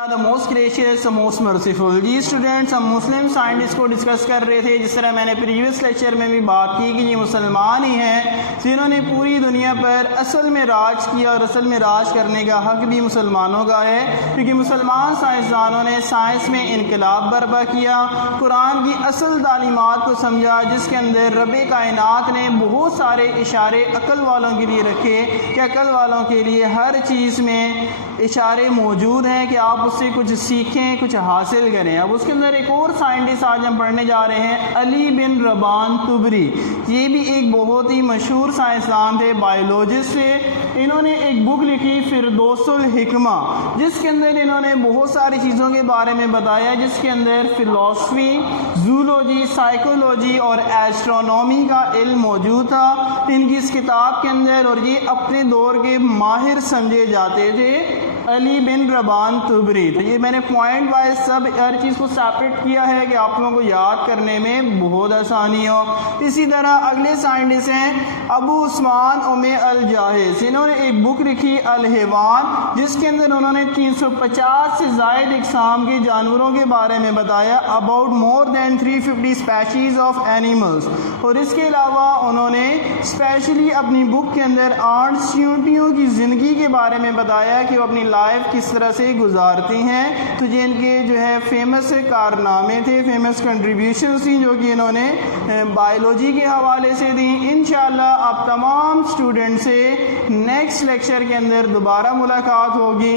The most gracious, the most merciful. جی students, ہم مسلم سائنٹسٹ کو ڈسکس کر رہے تھے. جس طرح میں نے پریویس لیکچر میں بھی بات کی کہ یہ مسلمان ہی ہیں جنہوں نے پوری دنیا پر اصل میں راج کیا، اور اصل میں راج کرنے کا حق بھی مسلمانوں کا ہے، کیونکہ مسلمان سائنسدانوں نے سائنس میں انقلاب برپا کیا، قرآن کی اصل تعلیمات کو سمجھا، جس کے اندر رب کائنات نے بہت سارے اشارے عقل والوں کے لیے رکھے کہ عقل والوں کے لیے ہر چیز میں اشارے موجود ہیں کہ آپ اس سے کچھ سیکھیں، کچھ حاصل کریں. اب اس کے اندر ایک اور سائنٹسٹ آج ہم پڑھنے جا رہے ہیں، علی بن ربان طبری. یہ بھی ایک بہت ہی مشہور سائنسدان تھے، بایولوجسٹ تھے. انہوں نے ایک بک لکھی فردوس الحکمہ، جس کے اندر انہوں نے بہت ساری چیزوں کے بارے میں بتایا، جس کے اندر فلسفی، زولوجی، سائیکولوجی اور ایسٹرونومی کا علم موجود تھا ان کی اس کتاب کے اندر، اور یہ اپنے دور کے ماہر سمجھے جاتے تھے، علی بن ربان طبری. تو یہ میں نے پوائنٹ وائز سب ہر چیز کو سیپریٹ کیا ہے کہ آپ لوگوں کو یاد کرنے میں بہت آسانی ہو. اسی طرح اگلے سائنٹسٹ ہیں ابو عثمان الجاحظ. انہوں نے ایک بک لکھی الحیوان، جس کے اندر انہوں نے 350 سے زائد اقسام کے جانوروں کے بارے میں بتایا، about more than 350 species of animals. اور اس کے علاوہ انہوں نے اسپیشلی اپنی بک کے اندر آنٹس چیونٹیوں کی زندگی کے بارے میں بتایا کہ وہ اپنی لائف کس طرح سے گزارتی ہیں. تو یہ ان کے جو ہے فیمس کارنامے تھے، فیمس کنٹریبیوشنز تھیں جو کہ انہوں نے بایولوجی کے حوالے سے دیں. انشاءاللہ آپ تمام اسٹوڈنٹ سے نیکسٹ لیکچر کے اندر دوبارہ ملاقات ہوگی.